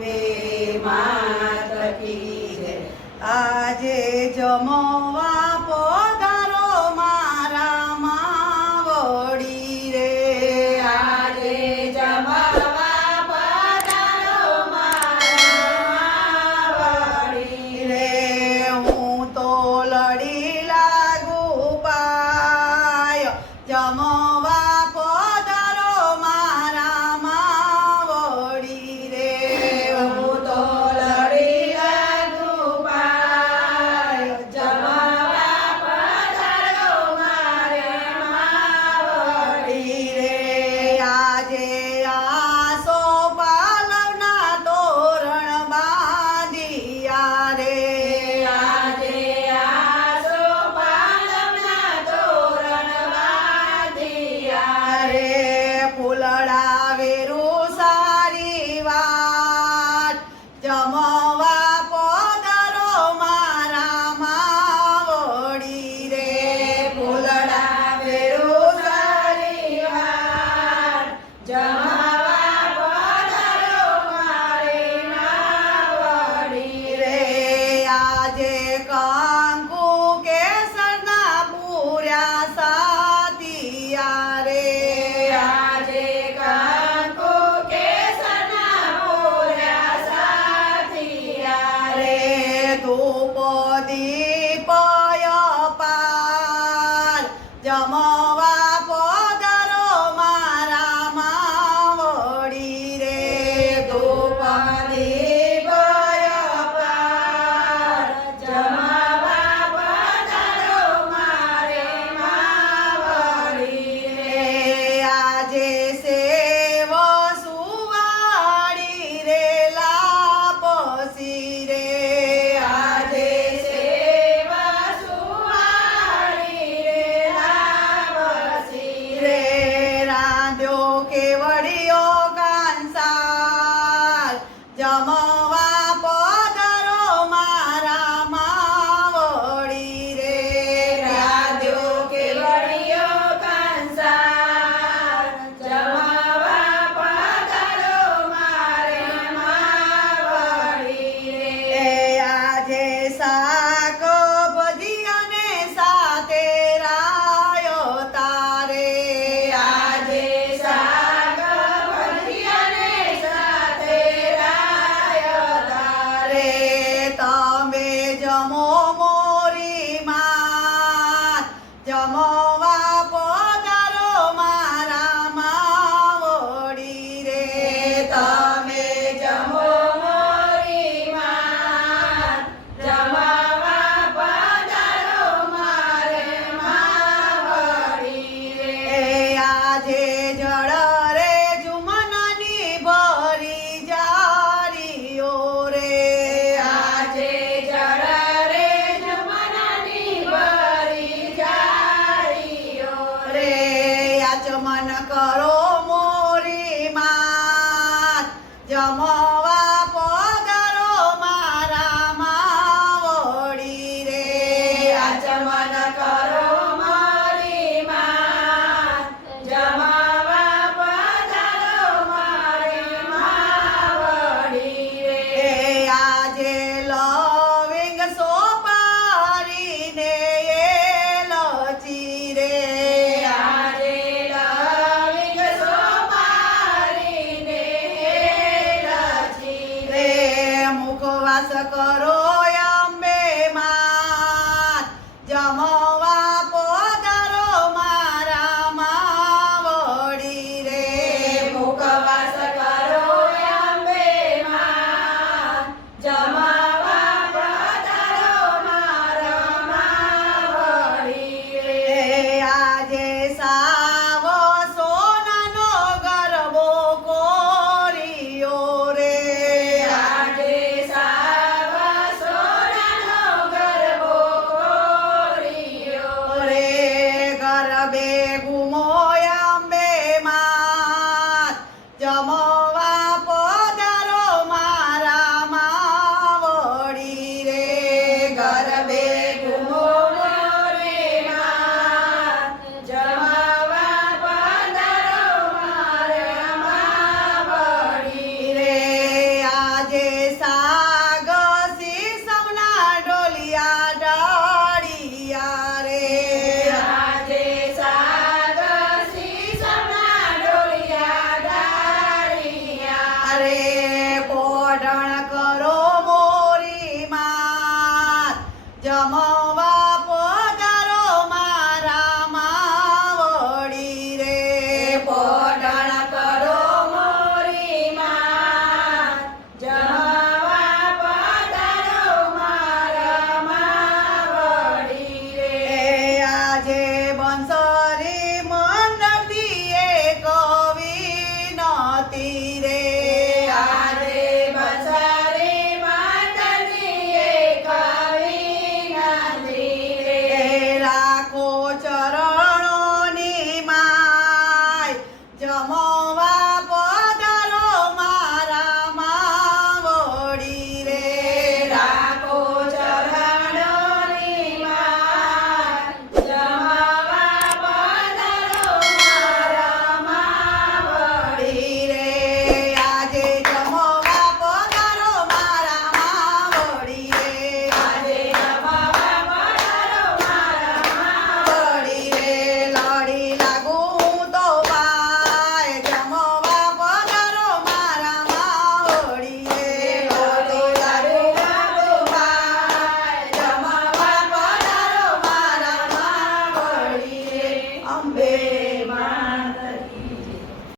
वे मात की जय। આજે જમવા પધારો મારા માવડી રે, આજે જમવા પધારો મારા માવડી રે હું તો લડી લાગુ પાય જમવા પધારો મારા માવડી રે, હું તો લડી લાગુ પાય જમવા પધારો મારે માવડી રે આજે આસો પાલવના તોરણ બાંધિયા રે, આજે આસો પાલવના તોરણ બાંધિયા રે ફૂલડા વેરું સારી વાત જમવા પધારો મારા માવડી રે, ફૂલડા વેરું સારી વાત જમવા પધારો મારે માવડી રે આજે કંકુ કેસરના પૂર્યા સાતિયા રે, આજે કંકુ કેસરના પૂર્યા સાથિયા રે ધૂપ દીપ અપાર જમવા પધારો મારા માવડી રે, ધૂપ દીપ અપાર જમવા પધારો મારે માવડી રે આજે સેવ સુવાડી રે લાપસી રે, આજે સેવા સુવાળી રે લાવસી રે રાંધ્યો કેવડિયો કાંસાર જમવા પધારો મારા માવડી રે, રાધ્યો કેવડિયો કંસાર જમવા પધારો મારે માવડી એ આજે શાક ભજીયાને સાથે રાયો તારે, આજે શાક ભજીયાને સાથે રાયો તારે રે તમે જમો મોરી માત જમવા પધારો મારા માવડી રે, તમે જમો મોરી માં જમવા પધારો મારે માવડી એ રે આજે જળ રે જુમનની ભરી જારીઓ રે, આજે જળ રે જમનાની ભરી જાળીઓ રે આચમન કરો મોરી માત જમવા પધારો મારા માવડી રે, આચમન કરો મારી માં જમવા પધારો મારે માવડી એ રે આજે લવિંગ સોપારીને એલચી રે, આજે લવિંગ સોપારીને લચી રે મુખવાસ કરો અંબે માત જમવા પધારો મારા માવડી રે, મુખવાસ કરો અંબે માં જમવા પધારો મારા માવડી રે એ આજે સાવ સોનાનો ગરબો કોરિયો રે, આજે સાવ ચરણ